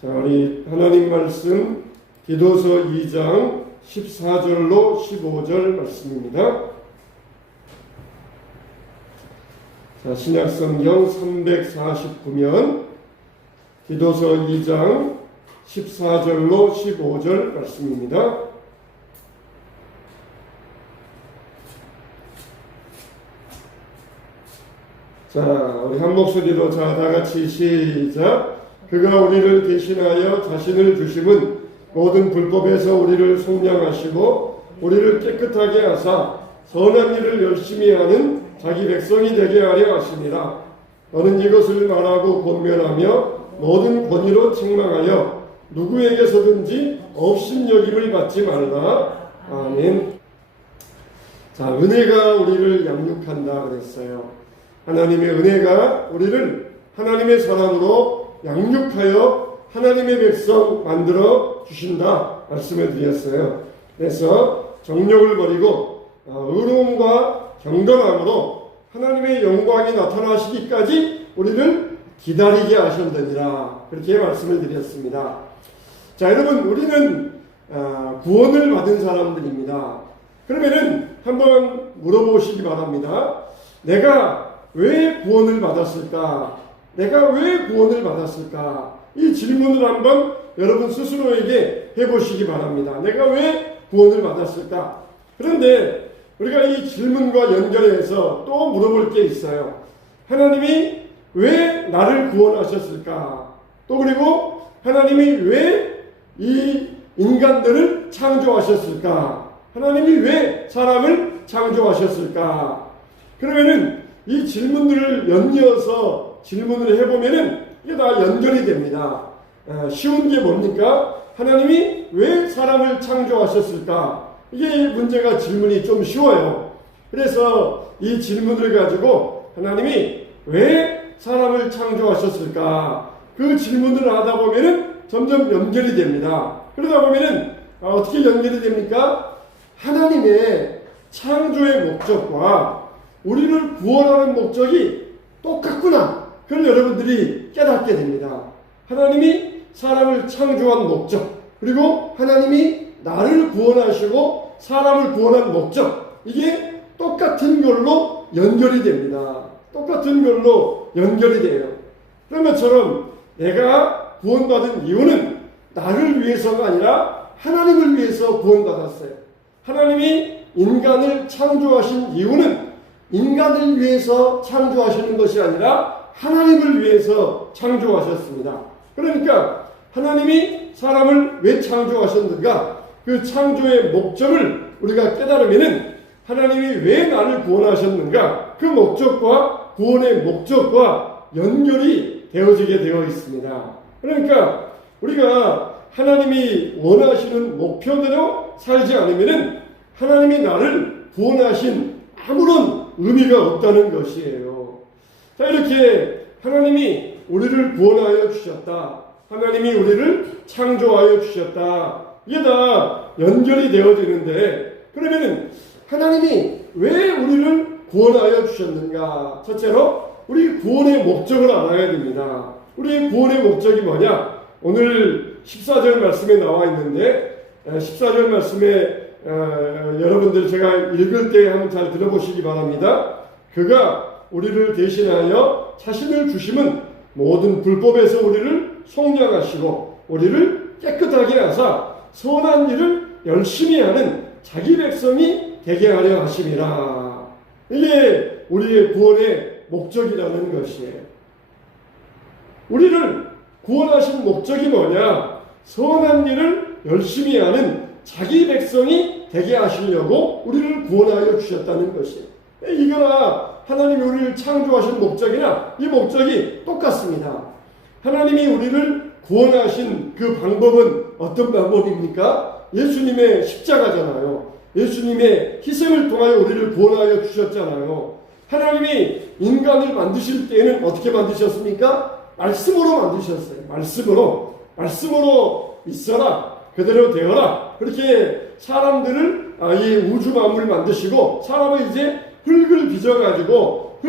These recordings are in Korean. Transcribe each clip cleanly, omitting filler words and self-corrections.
자, 우리 하나님 말씀 디도서 2장 14절로 15절 말씀입니다. 자, 신약성경 349면 디도서 2장 14절로 15절 말씀입니다. 자, 우리 한 목소리로 다 같이 시작. 그가 우리를 대신하여 자신을 주심은 모든 불법에서 우리를 속량하시고 우리를 깨끗하게 하사 선한 일을 열심히 하는 자기 백성이 되게 하려 하시니라. 너는 이것을 말하고 권면하며 모든 권위로 책망하여 누구에게서든지 업신여김을 받지 말라. 아멘. 자, 은혜가 우리를 양육한다 그랬어요. 하나님의 은혜가 우리를 하나님의 사람으로 양육하여 하나님의 백성 만들어 주신다 말씀을 드렸어요. 그래서 정욕을 버리고 의로움과 경건함으로 하나님의 영광이 나타나시기까지 우리를 기다리게 하셨느니라, 그렇게 말씀을 드렸습니다. 자, 여러분, 우리는 구원을 받은 사람들입니다. 그러면은 한번 물어보시기 바랍니다. 내가 왜 구원을 받았을까? 내가 왜 구원을 받았을까? 이 질문을 한번 여러분 스스로에게 해보시기 바랍니다. 내가 왜 구원을 받았을까? 그런데 우리가 이 질문과 연결해서 또 물어볼 게 있어요. 하나님이 왜 나를 구원하셨을까? 또 그리고 하나님이 왜 이 인간들을 창조하셨을까? 하나님이 왜 사람을 창조하셨을까? 그러면은 이 질문들을 연이어서 질문을 해보면은 이게 다 연결이 됩니다. 쉬운 게 뭡니까? 하나님이 왜 사람을 창조하셨을까? 이게 문제가 질문이 좀 쉬워요. 그래서 이 질문을 가지고 하나님이 왜 사람을 창조하셨을까? 그 질문을 하다 보면은 점점 연결이 됩니다. 그러다 보면은 어떻게 연결이 됩니까? 하나님의 창조의 목적과 우리를 구원하는 목적이 똑같구나. 그걸 여러분들이 깨닫게 됩니다. 하나님이 사람을 창조한 목적, 그리고 하나님이 나를 구원하시고 사람을 구원한 목적, 이게 똑같은 걸로 연결이 됩니다. 똑같은 걸로 연결이 돼요. 그런 것처럼 내가 구원받은 이유는 나를 위해서가 아니라 하나님을 위해서 구원받았어요. 하나님이 인간을 창조하신 이유는 인간을 위해서 창조하시는 것이 아니라 하나님을 위해서 창조하셨습니다. 그러니까 하나님이 사람을 왜 창조하셨는가? 그 창조의 목적을 우리가 깨달으면은 하나님이 왜 나를 구원하셨는가? 그 목적과 구원의 목적과 연결이 되어지게 되어 있습니다. 그러니까 우리가 하나님이 원하시는 목표대로 살지 않으면은 하나님이 나를 구원하신 아무런 의미가 없다는 것이에요. 자, 이렇게 하나님이 우리를 구원하여 주셨다. 하나님이 우리를 창조하여 주셨다. 이게 다 연결이 되어지는데, 그러면은 하나님이 왜 우리를 구원하여 주셨는가? 첫째로 우리 구원의 목적을 알아야 됩니다. 우리 구원의 목적이 뭐냐? 오늘 14절 말씀에 나와 있는데 14절 말씀에 여러분들 제가 읽을 때 한번 잘 들어보시기 바랍니다. 그가 우리를 대신하여 자신을 주심은 모든 불법에서 우리를 속량하시고 우리를 깨끗하게 하사 선한 일을 열심히 하는 자기 백성이 되게 하려 하심이라. 이게 우리의 구원의 목적이라는 것이에요. 우리를 구원하신 목적이 뭐냐? 선한 일을 열심히 하는 자기 백성이 되게 하시려고 우리를 구원하여 주셨다는 것이에요. 이거나 하나님이 우리를 창조하신 목적이나 이 목적이 똑같습니다. 하나님이 우리를 구원하신 그 방법은 어떤 방법입니까? 예수님의 십자가잖아요. 예수님의 희생을 통하여 우리를 구원하여 주셨잖아요. 하나님이 인간을 만드실 때에는 어떻게 만드셨습니까? 말씀으로 만드셨어요. 말씀으로 있어라, 그대로 되어라. 그렇게 사람들을 이 우주 만물을 만드시고 사람을 이제 흙을 빚어가지고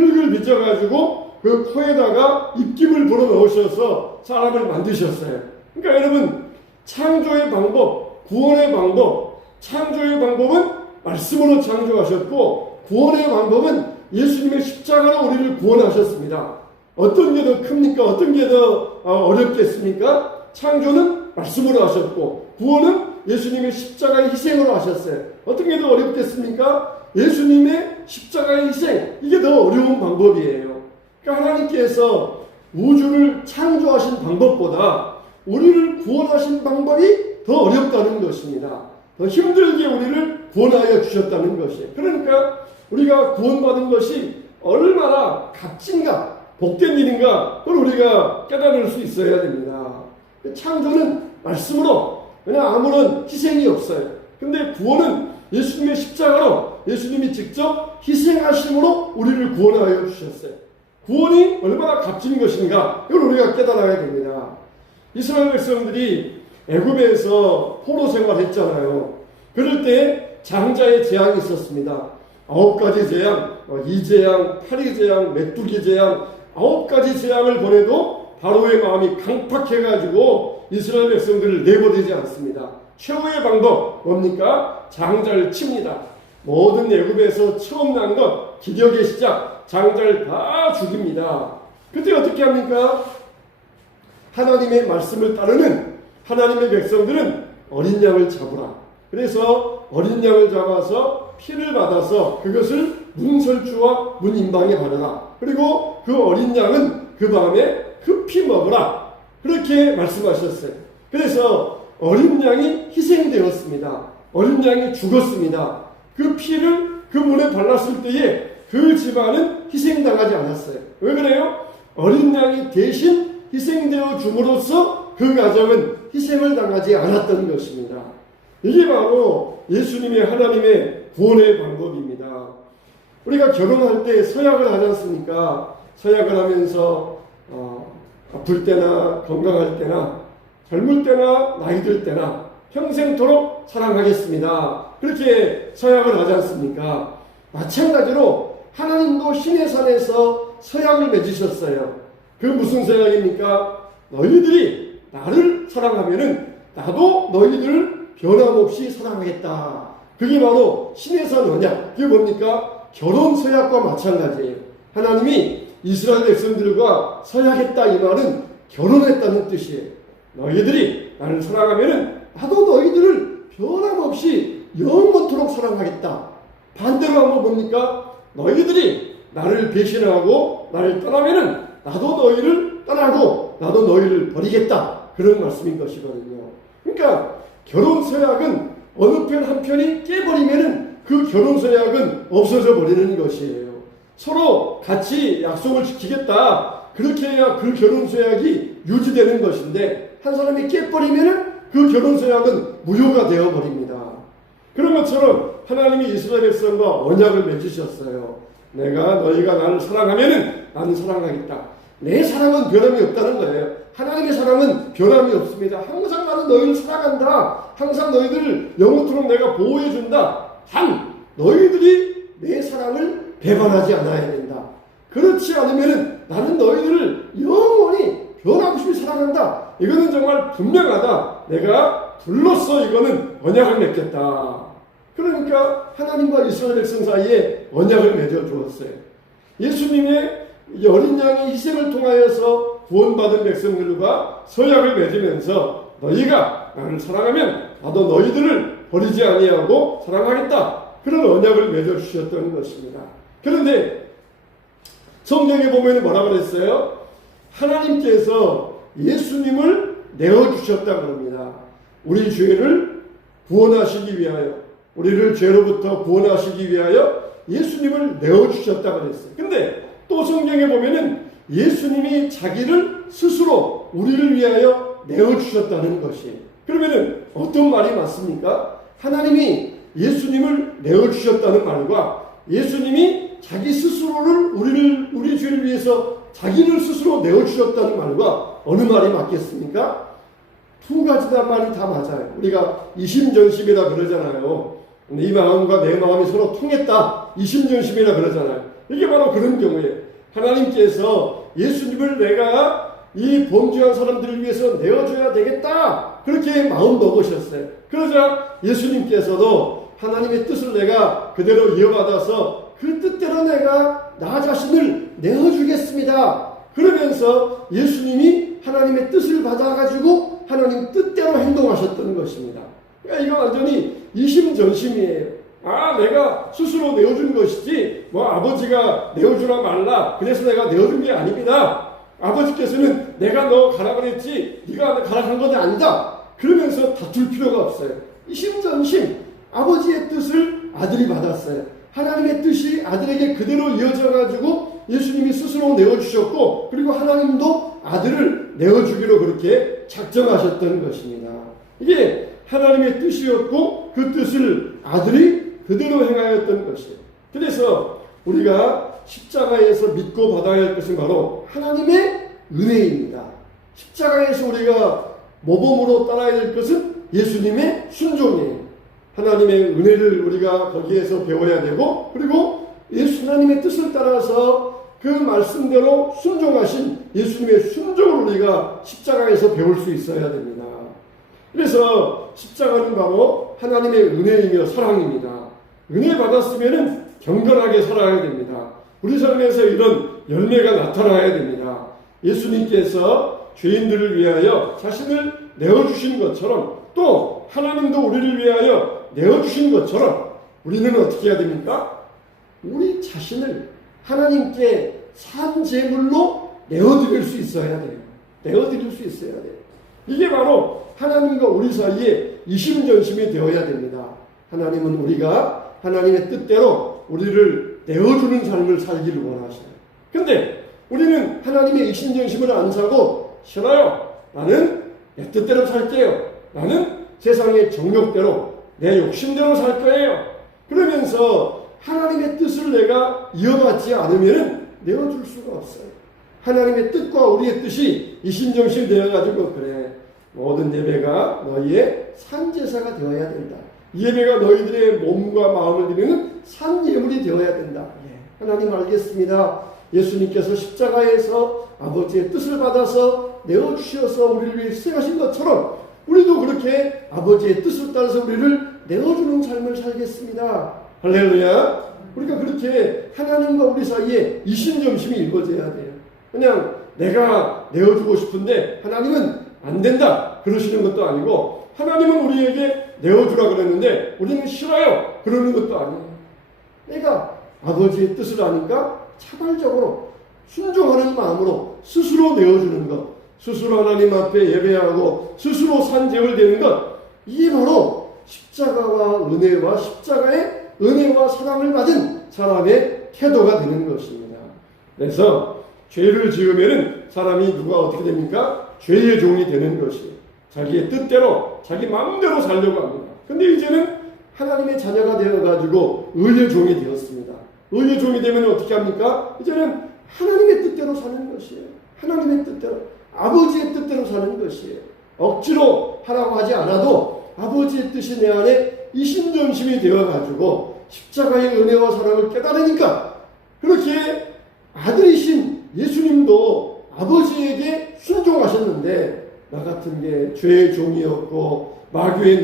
그 코에다가 입김을 불어 넣으셔서 사람을 만드셨어요. 그러니까 여러분, 창조의 방법, 구원의 방법, 창조의 방법은 말씀으로 창조하셨고, 구원의 방법은 예수님의 십자가로 우리를 구원하셨습니다. 어떤 게 더 큽니까? 어떤 게 더 어렵겠습니까? 창조는 말씀으로 하셨고, 구원은 예수님의 십자가의 희생으로 하셨어요. 어떤 게 더 어렵겠습니까? 예수님의 십자가의 희생, 이게 더 어려운 방법이에요. 그러니까 하나님께서 우주를 창조하신 방법보다 우리를 구원하신 방법이 더 어렵다는 것입니다. 더 힘들게 우리를 구원하여 주셨다는 것이에요. 그러니까 우리가 구원받은 것이 얼마나 값진가, 복된 일인가, 그걸 우리가 깨달을 수 있어야 됩니다. 창조는 말씀으로, 그냥 아무런 희생이 없어요. 근데 구원은 예수님의 십자가로, 예수님이 직접 희생하심으로 우리를 구원하여 주셨어요. 구원이 얼마나 값진 것인가, 이걸 우리가 깨달아야 됩니다. 이스라엘 백성들이 애굽에서 포로 생활했잖아요. 그럴 때 장자의 재앙이 있었습니다. 9가지 재앙, 이재앙, 8위 재앙, 메뚜기 재앙, 9가지 재앙을 보내도 바로의 마음이 강팍해가지고 이스라엘 백성들을 내보내지 않습니다. 최후의 방법 뭡니까? 장자를 칩니다. 모든 애굽에서 처음 난 것, 기력의 시작, 장자를 다 죽입니다. 그때 어떻게 합니까? 하나님의 말씀을 따르는 하나님의 백성들은 어린 양을 잡으라. 그래서 어린 양을 잡아서 피를 받아서 그것을 문설주와 문인방에 바르라. 그리고 그 어린 양은 그 밤에 급히 먹으라. 그렇게 말씀하셨어요. 그래서 어린 양이 희생되었습니다. 어린 양이 죽었습니다. 그 피를 그 문에 발랐을 때에 그 집안은 희생당하지 않았어요. 왜 그래요? 어린 양이 대신 희생되어 줌으로써 그 가정은 희생을 당하지 않았던 것입니다. 이게 바로 예수님의 하나님의 구원의 방법입니다. 우리가 결혼할 때 서약을 하지 않습니까? 서약을 하면서 아플 때나 건강할 때나 젊을 때나 나이 들 때나 평생토록 사랑하겠습니다. 그렇게 서약을 하지 않습니까? 마찬가지로 하나님도 시내산에서 서약을 맺으셨어요. 그 무슨 서약입니까? 너희들이 나를 사랑하면은 나도 너희들을 변함없이 사랑하겠다. 그게 바로 시내산 언약. 그게 뭡니까? 결혼 서약과 마찬가지예요. 하나님이 이스라엘 백성들과 서약했다, 이 말은 결혼했다는 뜻이에요. 너희들이 나를 사랑하면은 나도 너희들을 변함없이 영원토록 사랑하겠다. 반대로 한번 뭡니까? 너희들이 나를 배신하고 나를 떠나면은 나도 너희를 떠나고 나도 너희를 버리겠다. 그런 말씀인 것이거든요. 그러니까 결혼 서약은 어느 편 한편이 깨버리면은 그 결혼 서약은 없어져 버리는 것이에요. 서로 같이 약속을 지키겠다. 그렇게 해야 그 결혼 서약이 유지되는 것인데 한 사람이 깨버리면은 그 결혼 서약은 무효가 되어 버립니다. 그런 것처럼 하나님이 이스라엘 백성과 언약을 맺으셨어요. 너희가 나를 사랑하면은 나는 사랑하겠다. 내 사랑은 변함이 없다는 거예요. 하나님의 사랑은 변함이 없습니다. 항상 나는 너희를 사랑한다. 항상 너희들을 영원토록 내가 보호해준다. 단 너희들이 내 사랑을 배반하지 않아야 된다. 그렇지 않으면 나는 너희들을 영원히 변함없이 사랑한다. 이거는 정말 분명하다. 내가 불로써 이거는 언약을 맺겠다. 그러니까 하나님과 이스라엘 백성 사이에 언약을 맺어 주었어요. 예수님의 어린 양의 희생을 통하여서 구원받은 백성들과 서약을 맺으면서 너희가 나를 사랑하면 나도 너희들을 버리지 아니하고 사랑하겠다. 그런 언약을 맺어 주셨던 것입니다. 그런데 성경에 보면 뭐라고 그랬어요? 하나님께서 예수님을 내어주셨다 그럽니다. 우리 죄를 구원하시기 위하여, 우리를 죄로부터 구원하시기 위하여 예수님을 내어주셨다 그랬어요. 근데 또 성경에 보면은 예수님이 자기를 스스로 우리를 위하여 내어주셨다는 것이에요. 그러면은 어떤 말이 맞습니까? 하나님이 예수님을 내어주셨다는 말과 예수님이 자기 스스로를 우리 죄를 위해서 자기를 스스로 내어주셨다는 말과 어느 말이 맞겠습니까? 두 가지 다 말이 다 맞아요. 우리가 이심전심이라 그러잖아요. 네 마음과 내 마음이 서로 통했다. 이심전심이라 그러잖아요. 이게 바로 그런 경우에요. 하나님께서 예수님을 내가 이 범죄한 사람들을 위해서 내어줘야 되겠다. 그렇게 마음 먹으셨어요. 그러자 예수님께서도 하나님의 뜻을 내가 그대로 이어받아서 그 뜻대로 내가 나 자신을 내어주겠습니다. 그러면서 예수님이 하나님의 뜻을 받아가지고 하나님 뜻대로 행동하셨던 것입니다. 그러니까 이거 완전히 이심전심이에요. 내가 스스로 내어준 것이지 아버지가 내어주라 말라 그래서 내가 내어준 게 아닙니다. 아버지께서는 내가 너 가라 그랬지 네가 가라 한 건 아니다. 그러면서 다툴 필요가 없어요. 이심전심 아버지의 뜻을 아들이 받았어요. 하나님의 뜻이 아들에게 그대로 이어져 가지고 예수님이 스스로 내어주셨고 그리고 하나님도 아들을 내어주기로 그렇게 작정하셨던 것입니다. 이게 하나님의 뜻이었고 그 뜻을 아들이 그대로 행하였던 것이에요. 그래서 우리가 십자가에서 믿고 받아야 할 것은 바로 하나님의 은혜입니다. 십자가에서 우리가 모범으로 따라야 될 것은 예수님의 순종이에요. 하나님의 은혜를 우리가 거기에서 배워야 되고 그리고 하나님의 뜻을 따라서 그 말씀대로 순종하신 예수님의 순종을 우리가 십자가에서 배울 수 있어야 됩니다. 그래서 십자가는 바로 하나님의 은혜이며 사랑입니다. 은혜 받았으면 경건하게 살아야 됩니다. 우리 삶에서 이런 열매가 나타나야 됩니다. 예수님께서 죄인들을 위하여 자신을 내어주신 것처럼 또 하나님도 우리를 위하여 내어주신 것처럼 우리는 어떻게 해야 됩니까? 우리 자신을 하나님께 산 제물로 내어드릴 수 있어야 돼요. 내어드릴 수 있어야 돼요. 이게 바로 하나님과 우리 사이에 이심전심이 되어야 됩니다. 하나님은 우리가 하나님의 뜻대로 우리를 내어주는 삶을 살기를 원하셔요. 근데 우리는 하나님의 이심전심을 안 사고 싫어요. 나는 내 뜻대로 살게요. 나는 세상의 정욕대로 내 욕심대로 살 거예요. 그러면서 하나님의 뜻을 내가 이어받지 않으면 내어줄 수가 없어요. 하나님의 뜻과 우리의 뜻이 이심전심이 되어가지고 그래 모든 예배가 너희의 산제사가 되어야 된다. 예배가 너희들의 몸과 마음을 드리는 산예물이 되어야 된다. 하나님 알겠습니다. 예수님께서 십자가에서 아버지의 뜻을 받아서 내어주셔서 우리를 위해 희생하신 것처럼 우리도 그렇게 아버지의 뜻을 따라서 우리를 내어주는 삶을 살겠습니다. 할렐루야. 우리가 그렇게 하나님과 우리 사이에 이심전심이 이루어져야 돼요. 그냥 내가 내어주고 싶은데 하나님은 안 된다 그러시는 것도 아니고 하나님은 우리에게 내어주라 그랬는데 우리는 싫어요 그러는 것도 아니에요. 내가 아버지의 뜻을 아니까 차발적으로 순종하는 마음으로 스스로 내어주는 것, 스스로 하나님 앞에 예배하고 스스로 산제물 되는 것, 이게 바로 십자가와 은혜와 십자가의 은혜와 사랑을 받은 사람의 태도가 되는 것입니다. 그래서 죄를 지으면은 사람이 누가 어떻게 됩니까? 죄의 종이 되는 것이에요. 자기의 뜻대로 자기 마음대로 살려고 합니다. 근데 이제는 하나님의 자녀가 되어가지고 의의 종이 되었습니다. 의의 종이 되면 어떻게 합니까? 이제는 하나님의 뜻대로 사는 것이에요. 하나님의 뜻대로 아버지의 뜻대로 사는 것이에요. 억지로 하라고 하지 않아도 아버지의 뜻이 내 안에 이심전심이 되어가지고 십자가의 은혜와 사랑을 깨달으니까 그렇게 아들이신 예수님도 아버지에게 순종하셨는데 나 같은 게 죄의 종이었고 마귀의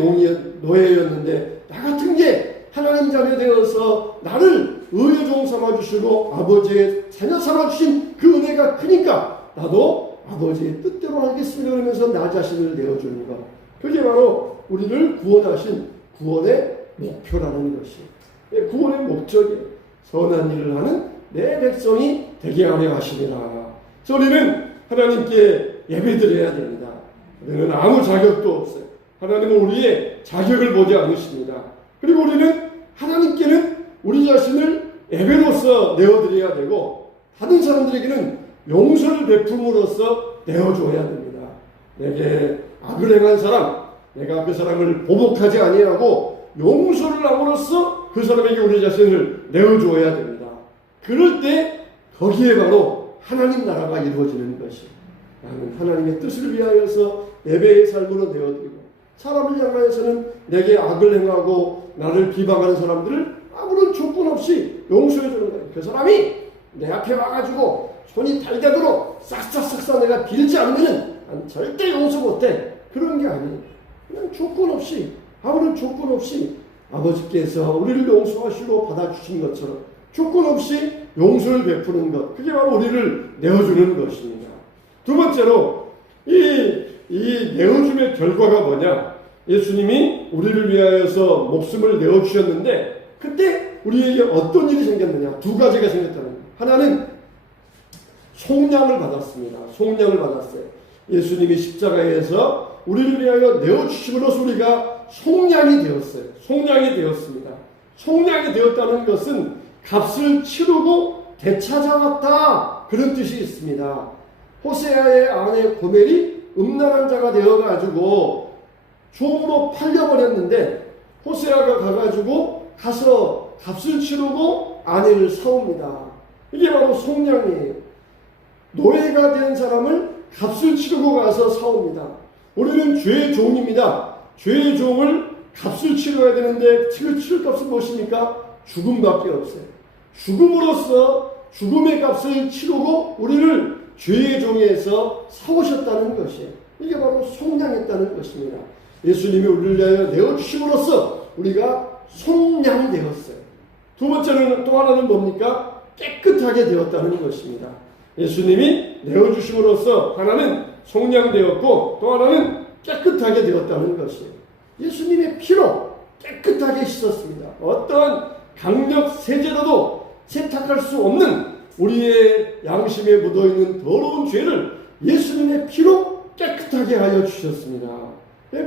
노예였는데 나 같은 게 하나님 자녀 되어서 나를 의의 종 삼아주시고 아버지의 자녀 삼아주신 그 은혜가 크니까 나도 아버지의 뜻대로 하겠습니다 그러면서 나 자신을 내어주는 것, 그게 바로 우리를 구원하신 구원의 목표라는 것이에요. 구원의 목적이에요. 선한 일을 하는 내 백성이 되게 하려 하시니라. 우리는 하나님께 예배드려야 됩니다. 우리는 아무 자격도 없어요. 하나님은 우리의 자격을 보지 않으십니다. 그리고 우리는 하나님께는 우리 자신을 예배로서 내어드려야 되고 다른 사람들에게는 용서를 베품으로써 내어줘야 됩니다. 내게 악을 행한 사람, 내가 그 사람을 보복하지 아니하고 용서를 함으로써 그 사람에게 우리 자신을 내어줘야 됩니다. 그럴 때 거기에 바로 하나님 나라가 이루어지는 것이에요. 나는 하나님의 뜻을 위하여서 예배의 삶으로 내어드리고 사람을 향하여서는 내게 악을 행하고 나를 비방하는 사람들을 아무런 조건 없이 용서해 주는 거예요. 그 사람이 내 앞에 와가지고 손이 달되도록 싹싹싹싹 내가 빌지 않으면 난 절대 용서 못해. 그런 게 아니에요. 그냥 조건 없이, 아무런 조건 없이 아버지께서 우리를 용서하시고 받아주신 것처럼 조건 없이 용서를 베푸는 것, 그게 바로 우리를 내어주는 것입니다. 두 번째로 이 내어줌의 결과가 뭐냐? 예수님이 우리를 위하여서 목숨을 내어주셨는데 그때 우리에게 어떤 일이 생겼느냐? 두 가지가 생겼다는 거예요. 하나는 속량을 받았습니다. 속량을 받았어요. 예수님이 십자가에서 우리를 위하여 내어주심으로써 우리가 속량이 되었어요. 속량이 되었습니다. 속량이 되었다는 것은 값을 치르고 되찾아왔다, 그런 뜻이 있습니다. 호세아의 아내 고멜이 음란한 자가 되어가지고 종으로 팔려버렸는데 호세아가 가서 값을 치르고 아내를 사옵니다. 이게 바로 속량이에요. 노예가 된 사람을 값을 치르고 가서 사옵니다. 우리는 죄의 종입니다. 죄의 종을 값을 치러야 되는데 그 치를 값은 무엇입니까? 죽음밖에 없어요. 죽음으로써 죽음의 값을 치르고 우리를 죄의 종에서 사오셨다는 것이에요. 이게 바로 속량했다는 것입니다. 예수님이 우리를 위하여 내어주심으로써 우리가 속량되었어요. 두 번째는, 또 하나는 뭡니까? 깨끗하게 되었다는 것입니다. 예수님이 내어주심으로써 하나는 속량되었고 또 하나는 깨끗하게 되었다는 것이에요. 예수님의 피로 깨끗하게 씻었습니다. 어떠한 강력 세제로도 세탁할 수 없는 우리의 양심에 묻어있는 더러운 죄를 예수님의 피로 깨끗하게 하여 주셨습니다.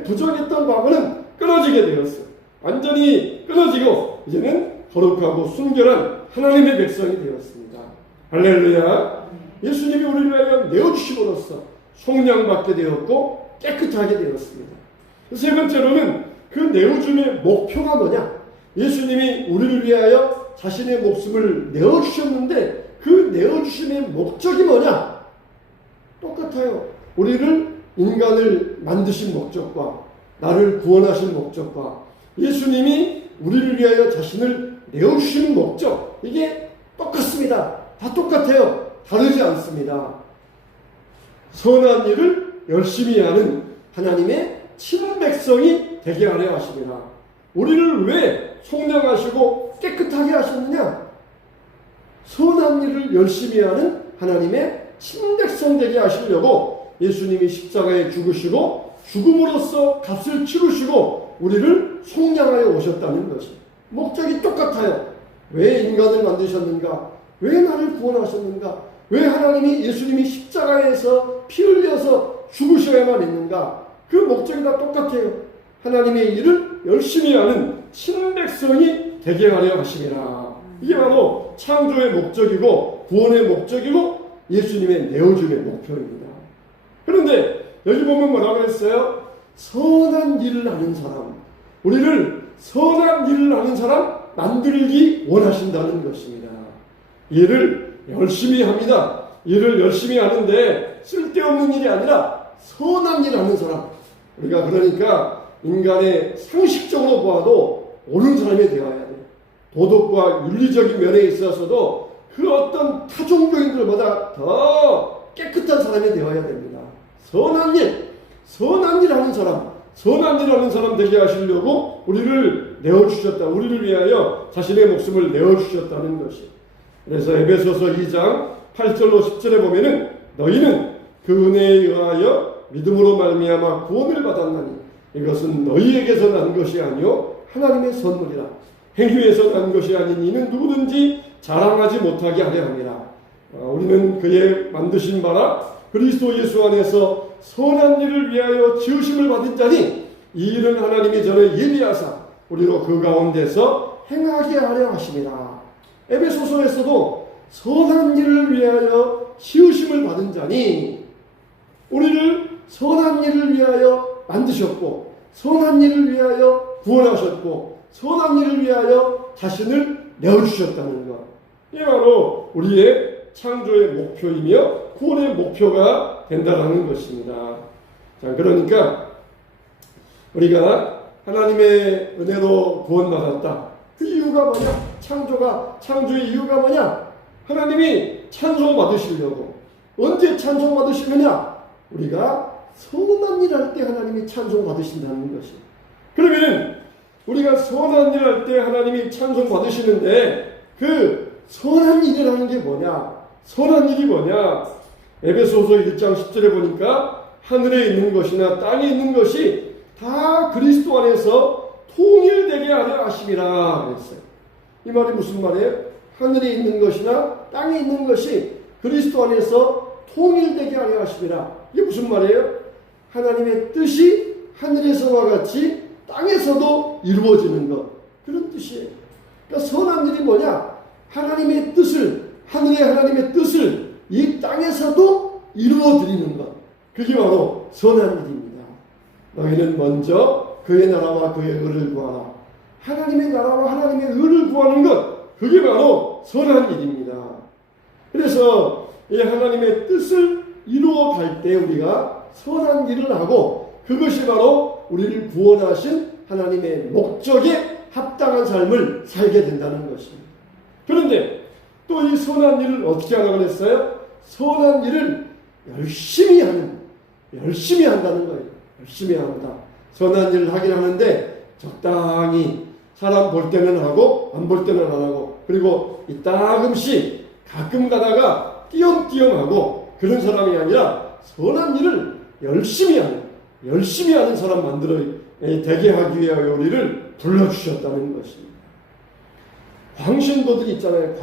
부정했던 과거는 끊어지게 되었어요. 완전히 끊어지고 이제는 거룩하고 순결한 하나님의 백성이 되었습니다. 할렐루야. 예수님이 우리를 위하여 내어주심으로써 속량받게 되었고 깨끗하게 되었습니다. 세 번째로는 그 내어줌의 목표가 뭐냐? 예수님이 우리를 위하여 자신의 목숨을 내어주셨는데 그 내어주심의 목적이 뭐냐? 똑같아요. 우리를, 인간을 만드신 목적과 나를 구원하신 목적과 예수님이 우리를 위하여 자신을 내어주시는 목적, 이게 똑같습니다. 다 똑같아요. 다르지 않습니다. 선한 일을 열심히 하는 하나님의 친백성이 되게 하려 하십니다. 우리를 왜 속량하시고 깨끗하게 하셨느냐? 선한 일을 열심히 하는 하나님의 친백성 되게 하시려고 예수님이 십자가에 죽으시고 죽음으로써 값을 치르시고 우리를 속량하여 오셨다는 것이, 목적이 똑같아요. 왜 인간을 만드셨는가? 왜 나를 구원하셨는가? 왜 하나님이, 예수님이 십자가에서 피 흘려서 죽으셔야만 했는가? 그 목적이 다 똑같아요. 하나님의 일을 열심히 하는 친백성이 되게 하려 하심이라. 이게 바로 창조의 목적이고 구원의 목적이고 예수님의 내어줌의 목표입니다. 그런데 여기 보면 뭐라고 했어요? 선한 일을 하는 사람, 우리를 선한 일을 하는 사람 만들기 원하신다는 것입니다. 일을 열심히 합니다. 일을 열심히 하는데 쓸데없는 일이 아니라 선한 일을 하는 사람, 우리가 그러니까 인간의 상식적으로 보아도 옳은 사람이 되어야 돼요. 도덕과 윤리적인 면에 있어서도 그 어떤 타 종교인들보다 더 깨끗한 사람이 되어야 됩니다. 선한 일 하는 사람, 선한 일 하는 사람 되게 하시려고 우리를 내어주셨다. 우리를 위하여 자신의 목숨을 내어주셨다는 것이. 그래서 에베소서 2장 8절로 10절에 보면은 너희는 그 은혜에 의하여 믿음으로 말미암아 구원을 받았나니 이것은 너희에게서 난 것이 아니요 하나님의 선물이라. 행위에서 난 것이 아닌 이는 누구든지 자랑하지 못하게 하려 함이라. 우리는 그의 만드신 바라 그리스도 예수 안에서 선한 일을 위하여 지으심을 받은 자니 이 일은 하나님이 전에 예비하사 우리로 그 가운데서 행하게 하려 하심이라. 에베소서에서도 선한 일을 위하여 지으심을 받은 자니 우리를 선한 일을 위하여 만드셨고 선한 일을 위하여 구원하셨고 선한 일을 위하여 자신을 내어주셨다는 것. 이게 바로 우리의 창조의 목표이며 구원의 목표가 된다는 것입니다. 자, 그러니까 우리가 하나님의 은혜로 구원받았다. 그 이유가 뭐냐? 창조의 이유가 뭐냐? 하나님이 찬송받으시려고. 언제 찬송받으시느냐? 우리가 선한 일 할 때 하나님이 찬송받으신다는 것이. 그러면은 우리가 선한 일 할 때 하나님이 찬송받으시는데 그 선한 일이라는 게 뭐냐? 선한 일이 뭐냐? 에베소서 1장 10절에 보니까 하늘에 있는 것이나 땅에 있는 것이 다 그리스도 안에서 통일되게 하려 하심이라 그랬어요. 이 말이 무슨 말이에요? 하늘에 있는 것이나 땅에 있는 것이 그리스도 안에서 통일되게 하려 하심이라. 이게 무슨 말이에요? 하나님의 뜻이 하늘에서와 같이 땅에서도 이루어지는 것. 그런 뜻이에요. 그러니까 선한 일이 뭐냐? 하나님의 뜻을, 하늘의 하나님의 뜻을 이 땅에서도 이루어드리는 것. 그게 바로 선한 일입니다. 너희는 먼저 그의 나라와 그의 의를 구하라. 하나님의 나라와 하나님의 의를 구하는 것. 그게 바로 선한 일입니다. 그래서 이 하나님의 뜻을 이루어 갈 때 우리가 선한 일을 하고 그것이 바로 우리를 구원하신 하나님의 목적에 합당한 삶을 살게 된다는 것입니다. 그런데 또 이 선한 일을 어떻게 하라고 그랬어요? 선한 일을 열심히 한다는 거예요. 열심히 한다. 선한 일을 하긴 하는데 적당히 사람 볼 때는 하고 안 볼 때는 안 하고 그리고 이따금씩 가끔 가다가 띄엄띄엄 하고 그런 사람이 아니라 선한 일을 열심히 하는 사람 만들어 되게 하기 위하여 우리를 불러주셨다는 것입니다. 광신도들 있잖아요.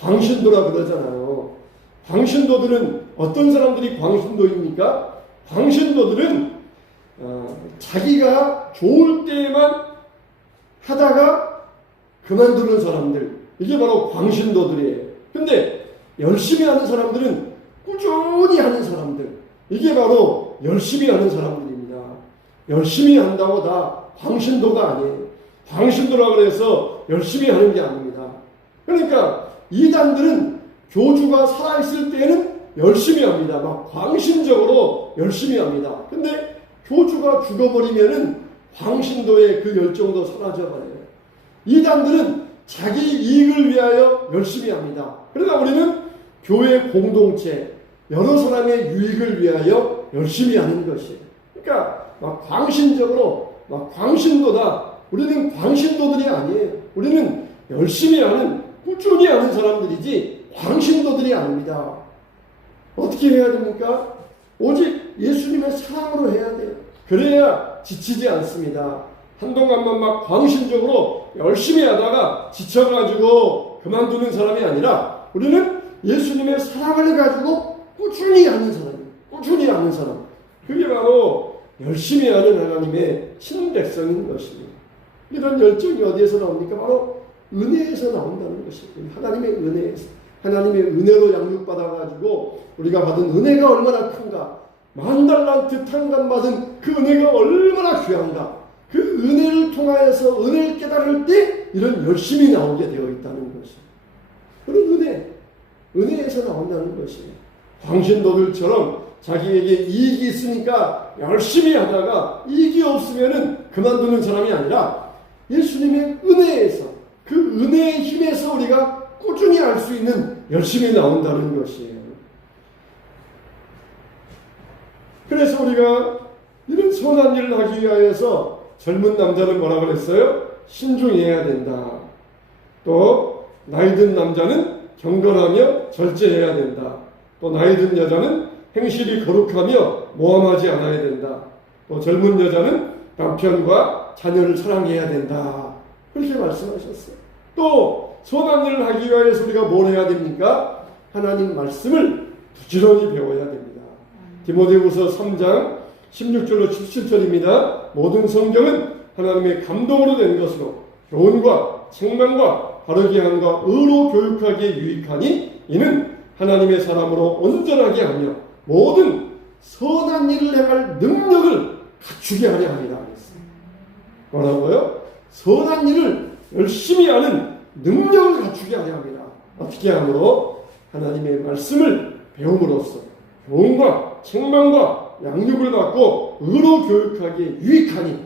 광신도라 그러잖아요. 광신도들은 어떤 사람들이 광신도입니까? 광신도들은 자기가 좋을 때만 하다가 그만두는 사람들, 이게 바로 광신도들이에요. 근데 열심히 하는 사람들은 꾸준히 하는 사람들, 이게 바로 열심히 하는 사람들입니다. 열심히 한다고 다 광신도가 아니에요. 광신도라 그래서 열심히 하는 게 아닙니다. 그러니까 이단들은 교주가 살아있을 때는 열심히 합니다. 막 광신적으로 열심히 합니다. 근데 교주가 죽어버리면은 광신도의 그 열정도 사라져버려요. 이단들은 자기 이익을 위하여 열심히 합니다. 그러나 우리는 교회 공동체, 여러 사람의 유익을 위하여 열심히 하는 것이에요. 그러니까 막 광신적으로, 막 광신도다. 우리는 광신도들이 아니에요. 우리는 열심히 하는, 꾸준히 하는 사람들이지 광신도들이 아닙니다. 어떻게 해야 됩니까? 오직 예수님의 사랑으로 해야 돼요. 그래야 지치지 않습니다. 한동안만 막 광신적으로 열심히 하다가 지쳐가지고 그만두는 사람이 아니라 우리는 예수님의 사랑을 가지고 꾸준히 하는 사람이에요. 꾸준히 하는 사람. 그게 바로 열심히 하는 하나님의 친백성인 것입니다. 이런 열정이 어디에서 나옵니까? 바로 은혜에서 나온다는 것입니다. 하나님의 은혜에서. 하나님의 은혜로 양육받아가지고 우리가 받은 은혜가 얼마나 큰가. 10,000달란트 탕감 받은 그 은혜가 얼마나 귀한가. 그 은혜를 통하여서 은혜를 깨달을 때 이런 열심이 나오게 되어 있다는 것입니다. 그런 은혜에서 나온다는 것이에요. 광신도들처럼 자기에게 이익이 있으니까 열심히 하다가 이익이 없으면은 그만두는 사람이 아니라 예수님의 은혜에서, 그 은혜의 힘에서 우리가 꾸준히 할 수 있는 열심이 나온다는 것이에요. 그래서 우리가 이런 선한 일을 하기 위하여서 젊은 남자는 뭐라고 그랬어요? 신중해야 된다. 또 나이 든 남자는 경건하며 절제해야 된다. 또 나이 든 여자는 행실이 거룩하며 모함하지 않아야 된다. 또 젊은 여자는 남편과 자녀를 사랑해야 된다. 그렇게 말씀하셨어요. 또 선한 일을 하기 위해서 우리가 뭘 해야 됩니까? 하나님 말씀을 부지런히 배워야 됩니다. 디모데후서 3장 16절로 17절입니다. 모든 성경은 하나님의 감동으로 된 것으로 교훈과 책망과 바르게 함과 의로 교육하기에 유익하니 이는 하나님의 사람으로 온전하게 하며 모든 선한 일을 행할 능력을 갖추게 하려 함이라 했습니다. 뭐라고요? 선한 일을 열심히 하는 능력을 갖추게 하려 합니다. 어떻게 함으로? 하나님의 말씀을 배움으로써 교훈과 책망과 양육을 받고 의로 교육하기에 유익하니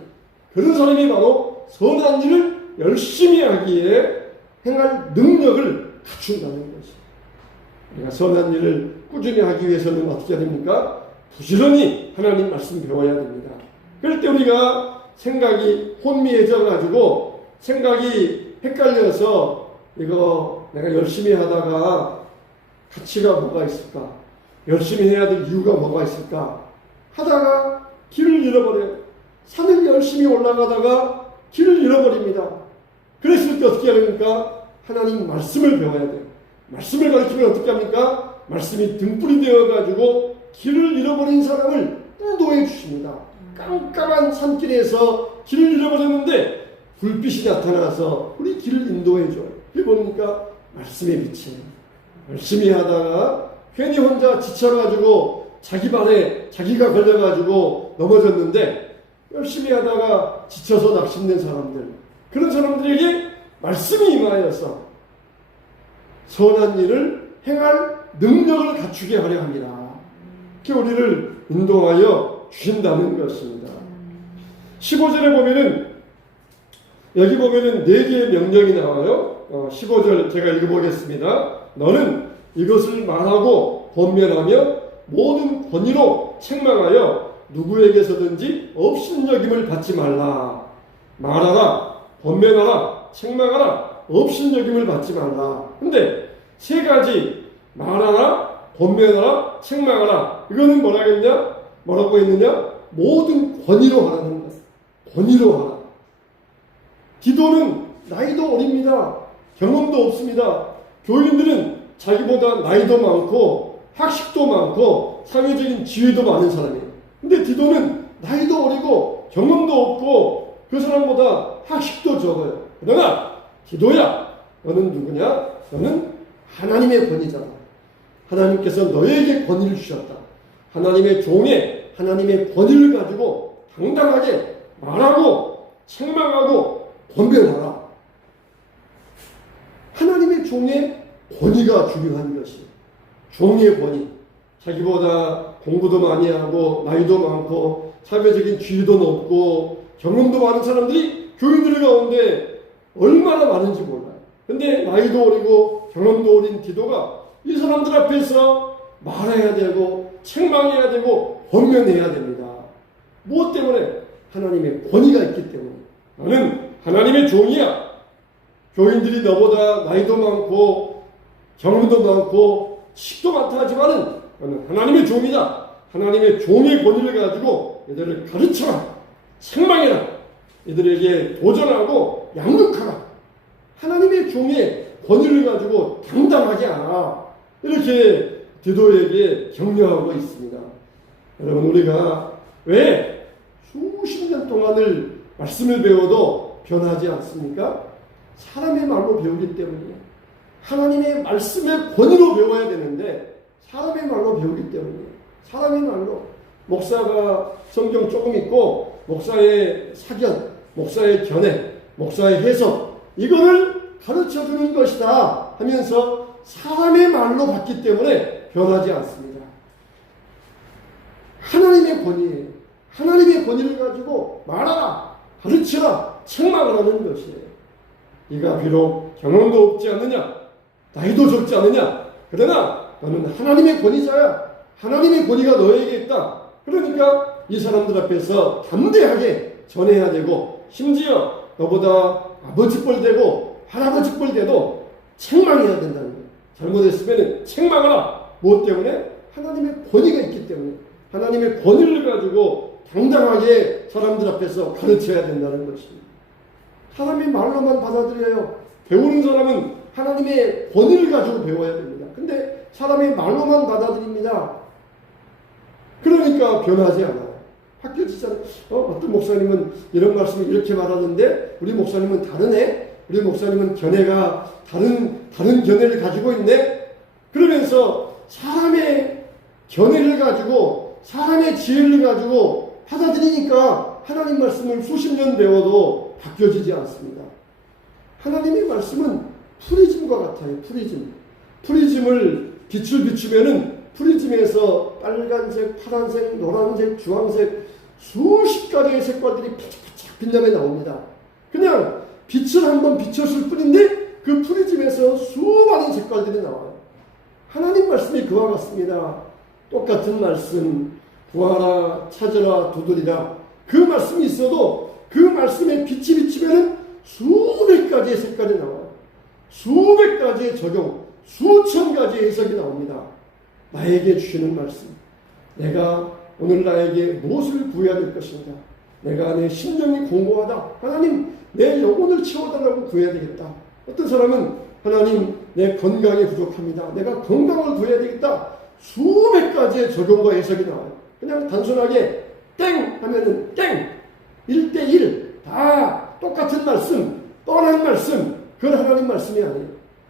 그런 사람이 바로 선한 일을 열심히 하기에 행할 능력을 갖춘다는 것이. 우리가 선한 일을 꾸준히 하기 위해서는 어떻게 해야 됩니까? 부지런히 하나님 말씀 배워야 됩니다. 그럴 때 우리가 생각이 혼미해져 가지고 생각이 헷갈려서 이거 내가 열심히 하다가 가치가 뭐가 있을까? 열심히 해야 될 이유가 뭐가 있을까? 하다가 길을 잃어버려요. 산을 열심히 올라가다가 길을 잃어버립니다. 그랬을 때 어떻게 해야 됩니까? 하나님 말씀을 배워야 돼요. 말씀을 가르치면 어떻게 합니까? 말씀이 등불이 되어가지고 길을 잃어버린 사람을 인도해 주십니다. 깜깜한 산길에서 길을 잃어버렸는데 불빛이 나타나서 우리 길을 인도해 줘요. 그게 뭡니까? 말씀의 빛이에요. 열심히 하다가 괜히 혼자 지쳐가지고 자기 발에 자기가 걸려가지고 넘어졌는데 열심히 하다가 지쳐서 낙심된 사람들, 그런 사람들에게 말씀이 임하여서 선한 일을 행할 능력을 갖추게 하려 합니다. 그렇게 우리를 인도하여 주신다는 것입니다. 15절에 보면은 여기 보면은 4개의 명령이 나와요. 15절 제가 읽어보겠습니다. 너는 이것을 말하고 권면하며 모든 권위로 책망하여 누구에게서든지 업신여김을 받지 말라. 말하라, 권면하라, 책망하라, 업신여김을 받지 말라. 근데 3가지 말하라, 권면하라, 책망하라. 이거는 뭐라고 했느냐? 모든 권위로 하라는 것. 권위로 하라. 디도는 나이도 어립니다. 경험도 없습니다. 교인들은 자기보다 나이도 많고 학식도 많고 사회적인 지위도 많은 사람이에요. 근데 디도는 나이도 어리고 경험도 없고 그 사람보다 학식도 적어요. 그러나 디도야, 너는 누구냐? 너는 하나님의 권위잖아. 하나님께서 너에게 권위를 주셨다. 하나님의 종에 하나님의 권위를 가지고 당당하게 말하고 책망하고 권변하라. 하나님의 종의 권위가 중요한 것이에요. 종의 권위. 자기보다 공부도 많이 하고 나이도 많고 사회적인 지위도 높고 경험도 많은 사람들이 교인들 가운데 얼마나 많은지 몰라요. 근데 나이도 어리고 경험도 어린 디도가 이 사람들 앞에서 말해야 되고 책망해야 되고 권면해야 됩니다. 무엇 때문에? 하나님의 권위가 있기 때문에. 나는 하나님의 종이야. 교인들이 너보다 나이도 많고 경험도 많고 식도 많다 하지만은 너는 하나님의 종이다. 하나님의 종의 권위를 가지고 얘들을 가르쳐라. 책망해라. 얘들에게 도전하고 양육하라. 하나님의 종의 권위를 가지고 당당하게 하라. 이렇게 디도에게 격려하고 있습니다. 여러분, 우리가 왜 수십 년 동안을 말씀을 배워도 변하지 않습니까? 사람의 말로 배우기 때문이에요. 하나님의 말씀의 권위로 배워야 되는데 사람의 말로 배우기 때문이에요. 사람의 말로. 목사가 성경 조금 읽고 목사의 사견, 목사의 견해, 목사의 해석, 이거를 가르쳐주는 것이다 하면서 사람의 말로 받기 때문에 변하지 않습니다. 하나님의 권위예요. 하나님의 권위를 가지고 말하라, 가르치라, 책망하라는 것이에요. 네가 비록 경험도 없지 않느냐, 나이도 적지 않느냐, 그러나 너는 하나님의 권위자야. 하나님의 권위가 너에게 있다. 그러니까 이 사람들 앞에서 담대하게 전해야 되고, 심지어 너보다 아버지 뻘 되고 할아버지 뻘 돼도 책망해야 된다는 거예요. 잘못했으면 책망하라. 무엇 때문에? 하나님의 권위가 있기 때문에. 하나님의 권위를 가지고 당당하게 사람들 앞에서 가르쳐야 된다는 것입니다. 사람의 말로만 받아들여요. 배우는 사람은 하나님의 권위를 가지고 배워야 됩니다. 근데 사람의 말로만 받아들입니다. 그러니까 변하지 않아요. 학교 지사는 어떤 목사님은 이런 말씀을 이렇게 말하는데 우리 목사님은 다르네. 우리 목사님은 견해가 다른 견해를 가지고 있네. 그러면서 사람의 견해를 가지고 사람의 지혜를 가지고 받아들이니까 하나님 말씀을 수십 년 배워도 바뀌어지지 않습니다. 하나님의 말씀은 프리즘과 같아요. 프리즘을 빛을 비추면은 프리즘에서 빨간색, 파란색, 노란색, 주황색 수십 가지의 색깔들이 반짝반짝 빛나며 나옵니다. 그냥 빛을 한번 비췄을 뿐인데 그 프리즘에서 수많은 색깔들이 말들이 나와요. 하나님 말씀이 그와 같습니다. 똑같은 말씀, 구하라, 찾으라, 두드리라. 그 말씀이 있어도 그 말씀에 빛이 비치면 수백 가지의 색깔이 나와요. 수백 가지의 적용, 수천 가지의 해석이 나옵니다. 나에게 주시는 말씀. 내가 오늘 나에게 무엇을 구해야 될 것인가? 내가 내 심령이 공고하다. 하나님, 내 영혼을 채워달라고 구해야 되겠다. 어떤 사람은 하나님, 내 건강이 부족합니다. 내가 건강을 구해야 되겠다. 수백 가지의 적용과 해석이 나와요. 그냥 단순하게 땡 하면은 땡! 1대1 다 똑같은 말씀, 뻔한 말씀, 그건 하나님 말씀이 아니에요.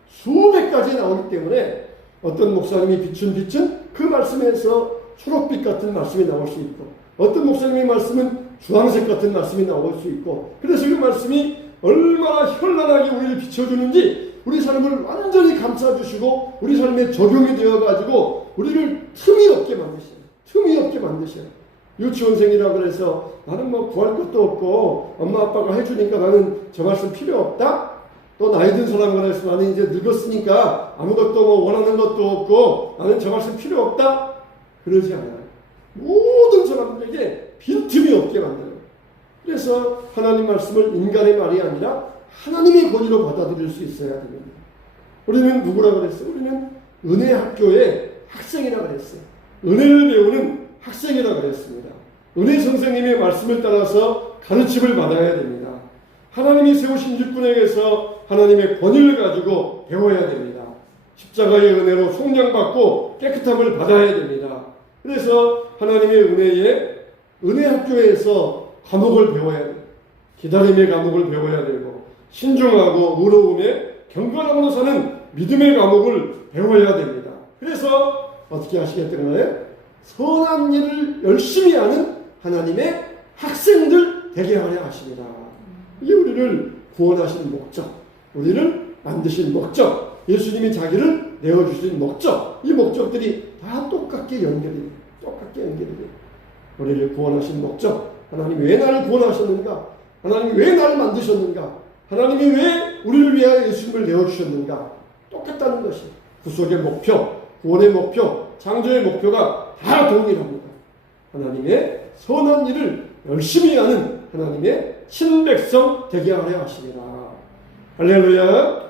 수백 가지 나오기 때문에 어떤 목사님이 비춘 빛은 그 말씀에서 초록빛 같은 말씀이 나올 수 있고, 어떤 목사님의 말씀은 주황색 같은 말씀이 나올 수 있고, 그래서 그 말씀이 얼마나 현란하게 우리를 비춰주는지 우리 삶을 완전히 감싸주시고 우리 삶에 적용이 되어가지고 우리를 틈이 없게 만드셔요. 틈이 없게 만드셔요. 유치원생이라 그래서 나는 뭐 구할 것도 없고 엄마 아빠가 해주니까 나는 저 말씀 필요 없다? 또 나이 든 사람이라 해서 나는 이제 늙었으니까 아무것도 뭐 원하는 것도 없고 나는 저 말씀 필요 없다? 그러지 않아요. 모든 사람들에게 빈틈이 없게 만들어요. 그래서 하나님 말씀을 인간의 말이 아니라 하나님의 권위로 받아들일 수 있어야 됩니다. 우리는 누구라 그랬어요? 우리는 은혜 학교의 학생이라 그랬어요. 은혜를 배우는 학생이라 그랬습니다. 은혜 선생님의 말씀을 따라서 가르침을 받아야 됩니다. 하나님이 세우신 일꾼에게서 하나님의 권위를 가지고 배워야 됩니다. 십자가의 은혜로 속량받고 깨끗함을 받아야 됩니다. 그래서 하나님의 은혜 학교에서 과목을 배워야 돼요. 기다림의 과목을 배워야 되고 신중하고 의로움에 경건함으로 사는 믿음의 과목을 배워야 됩니다. 그래서 어떻게 하시겠다나요? 선한 일을 열심히 하는 하나님의 학생들 되게 하려 하십니다. 이게 우리를 구원하시는 목적, 우리를 만드신 목적, 예수님이 자기를 내어주신 목적, 이 목적들이 다 똑같게 연결이 돼요. 똑같게 연결이 돼요. 우리를 구원하신 목적, 하나님 왜 나를 구원하셨는가? 하나님이 왜 나를 만드셨는가? 하나님이 왜 우리를 위하여 예수님을 내어주셨는가? 똑같다는 것이 구속의 목표, 구원의 목표, 창조의 목표가 다 동일합니다. 하나님의 선한 일을 열심히 하는 하나님의 친백성 되게 하려 하십니다. 할렐루야.